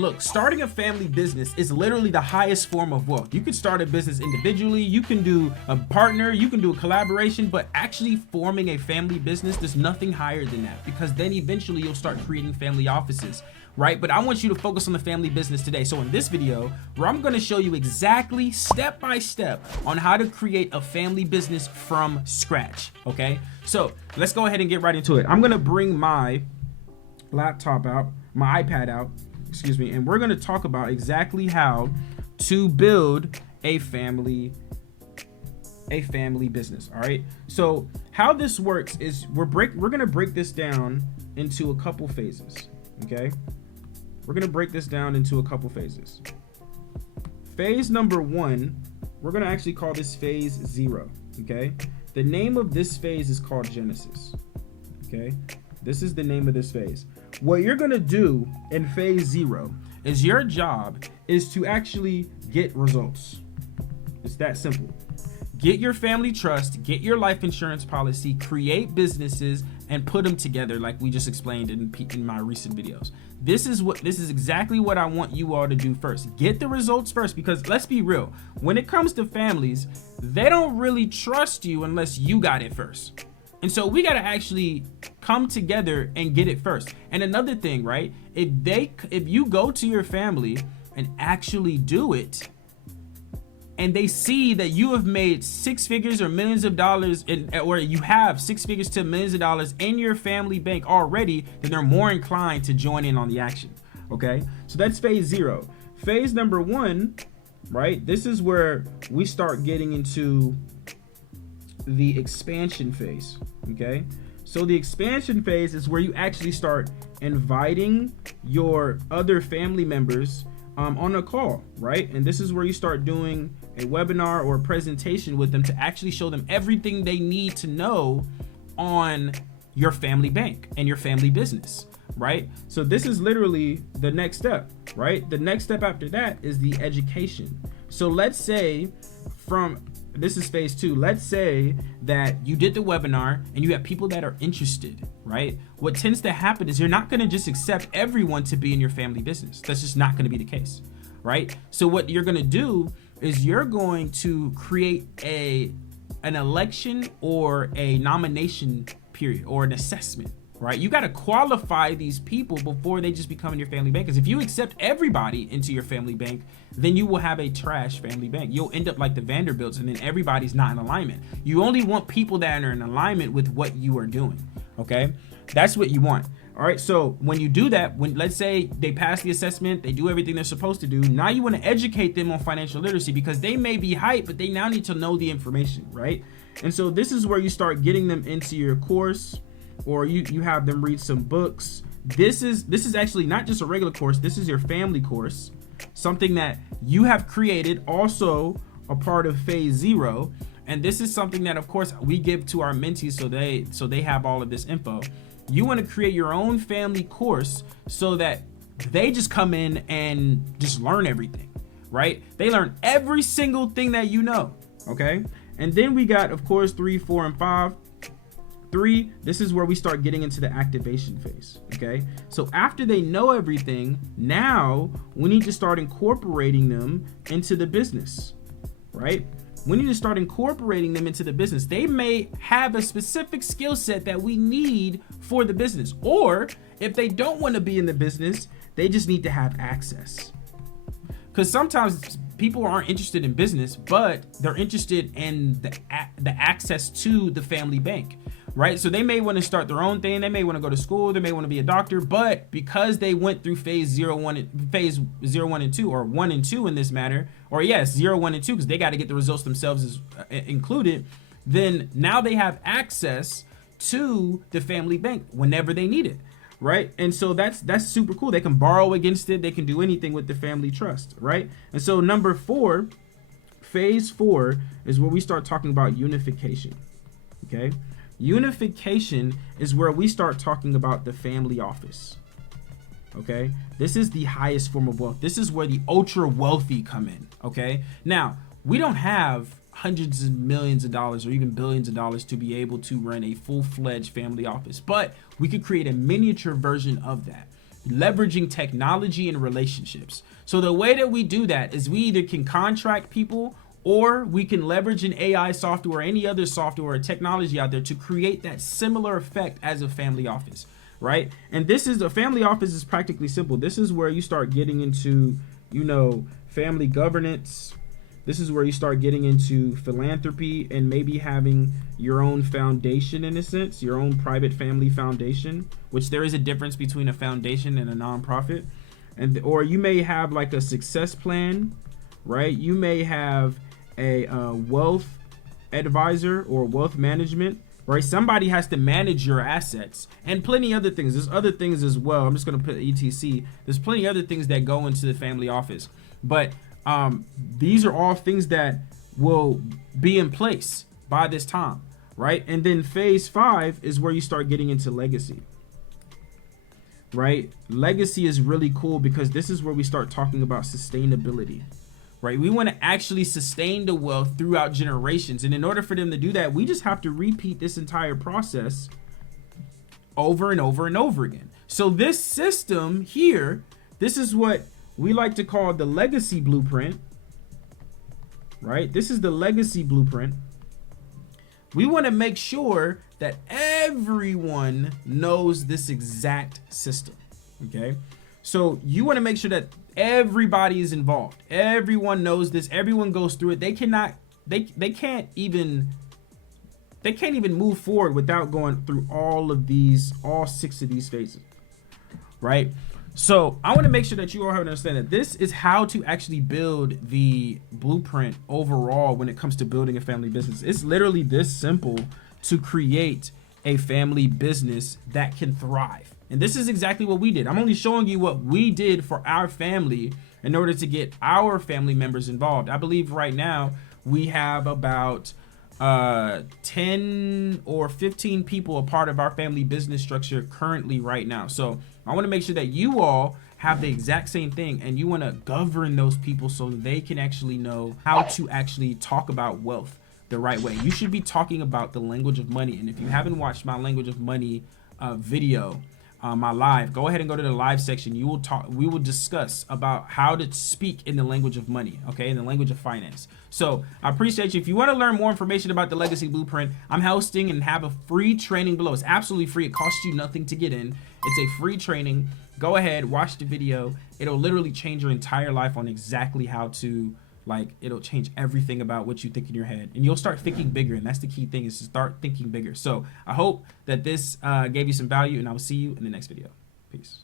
Look, starting a family business is literally the highest form of wealth. You can start a business individually, you can do a partner, you can do a collaboration, but actually forming a family business, there's nothing higher than that, because then eventually you'll start creating family offices, right? But I want you to focus on the family business today. So in this video, where I'm going to show you exactly step by step on how to create a family business from scratch, okay? So let's go ahead and get right into it. I'm going to bring my laptop out, my iPad out, excuse me, and we're going to talk about exactly how to build a family business. All right, so how this works is we're going to break this down into a couple phases. Okay, we're going to break this down into a couple phases. Phase number one, we're going to actually call this phase 0. Okay, the name of this phase is called Genesis. Okay, this is the name of this phase. What you're gonna do in phase 0 is your job is to actually get results. It's that simple. Get your family trust, get your life insurance policy, create businesses, and put them together like we just explained in my recent videos. This is exactly what I want you all to do first. Get the results first, because let's be real, when it comes to families, they don't really trust you unless you got it first. And so we got to actually come together and get it first. And another thing, right? If you go to your family and actually do it, and they see that you have made 6 figures or millions of dollars, or you have 6 figures to millions of dollars in your family bank already, then they're more inclined to join in on the action. Okay, so that's phase 0. Phase number 1, right? This is where we start getting into the expansion phase. Okay, so the expansion phase is where you actually start inviting your other family members on a call, right? And this is where you start doing a webinar or a presentation with them to actually show them everything they need to know on your family bank and your family business, right? So this is literally the next step, right? The next step after that is the education. So let's say this is phase 2. Let's say that you did the webinar and you have people that are interested, right? What tends to happen is you're not going to just accept everyone to be in your family business. That's just not going to be the case, right? So what you're going to do is you're going to create an election or a nomination period or an assessment, right? You got to qualify these people before they just become in your family bank. Because if you accept everybody into your family bank, then you will have a trash family bank. You'll end up like the Vanderbilts, and then everybody's not in alignment. You only want people that are in alignment with what you are doing. Okay, that's what you want. All right, so when you do that, when let's say they pass the assessment, they do everything they're supposed to do, now you want to educate them on financial literacy, because they may be hyped, but they now need to know the information, right? And so this is where you start getting them into your course, or you have them read some books. This is actually not just a regular course. This is your family course, something that you have created, also a part of phase 0. And this is something that, of course, we give to our mentees so they have all of this info. You want to create your own family course so that they just come in and just learn everything, right? They learn every single thing that you know, okay? And then we got, of course, 3, 4, and 5. 3, this is where we start getting into the activation phase. Okay, so after they know everything, now we need to start incorporating them into the business, right? We need to start incorporating them into the business. They may have a specific skill set that we need for the business, or if they don't want to be in the business, they just need to have access. Because sometimes people aren't interested in business, but they're interested in the access to the family bank, right? So they may want to start their own thing. They may want to go to school. They may want to be a doctor, but because they went through phase 0, 1, and 2, or 1 and 2 in this matter, or yes, 0, 1, and 2, because they got to get the results themselves as included, then now they have access to the family bank whenever they need it. Right? And so that's super cool. They can borrow against it. They can do anything with the family trust, right? And so number 4, phase 4 is where we start talking about unification. Okay? Unification is where we start talking about the family office. Okay? This is the highest form of wealth. This is where the ultra wealthy come in. Okay? Now, we don't have hundreds of millions of dollars or even billions of dollars to be able to run a full-fledged family office, but we could create a miniature version of that. leveraging technology and relationships. So the way that we do that is we either can contract people, or we can leverage an AI software or any other software or technology out there to create that similar effect as a family office, right? And this is a family office is practically simple. This is where you start getting into, you know, family governance. This is where you start getting into philanthropy and maybe having your own foundation, in a sense, your own private family foundation, which there is a difference between a foundation and a nonprofit. And or you may have like a success plan, right? You may have a wealth advisor or wealth management, right? Somebody has to manage your assets and plenty other things. There's other things as well. I'm just going to put etc. There's plenty other things that go into the family office, but these are all things that will be in place by this time, right? And then phase 5 is where you start getting into legacy, right? Legacy is really cool because this is where we start talking about sustainability, right? We want to actually sustain the wealth throughout generations. And in order for them to do that, we just have to repeat this entire process over and over and over again. So this system here, this is what we like to call the legacy blueprint, right? This is the legacy blueprint. We want to make sure that everyone knows this exact system, okay? So you want to make sure that everybody is involved. Everyone knows this. Everyone goes through it. They can't even move forward without going through all 6 of these phases, right? So I want to make sure that you all have understand that this is how to actually build the blueprint overall when it comes to building a family business. It's literally this simple to create a family business that can thrive. And this is exactly what we did. I'm only showing you what we did for our family in order to get our family members involved. I believe right now we have about 10 or 15 people a part of our family business structure currently right now. So I want to make sure that you all have the exact same thing, and you want to govern those people so they can actually know how to actually talk about wealth the right way. You should be talking about the language of money. And if you haven't watched my language of money video, my live, go ahead and go to the live section. We will discuss about how to speak in the language of money, okay, in the language of finance. So I appreciate you. If you want to learn more information about the legacy blueprint, I'm hosting and have a free training below. It's absolutely free. It costs you nothing to get in. It's a free training. Go ahead, watch the video. It'll literally change your entire life on exactly how to, it'll change everything about what you think in your head, and you'll start thinking bigger. And that's the key thing, is to start thinking bigger. So I hope that this gave you some value, and I will see you in the next video. Peace.